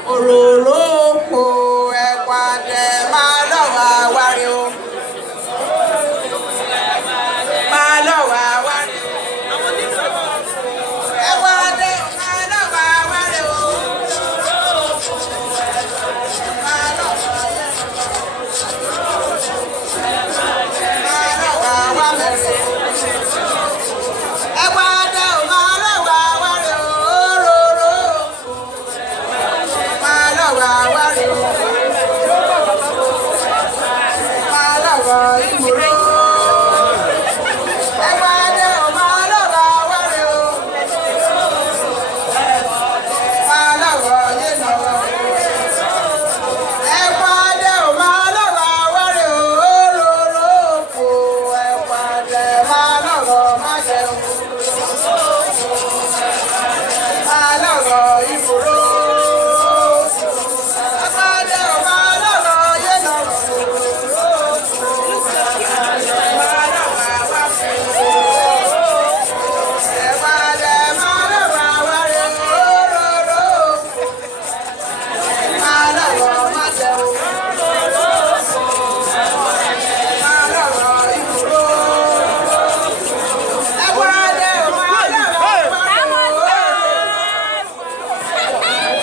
Ororopo ekwade malawa wario. Malawa wario. Ekwade malawa wario. Malawa wario. Ekwade malawa wario. Ororopo malawa wario. Malawa imuro. Ekwade malawa wario. Malawa yeno. Ekwade malawa wario. Ororopo ekwade malawa majeu. Malawa imuro. Ekwade malawa yeno.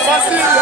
Fascínio.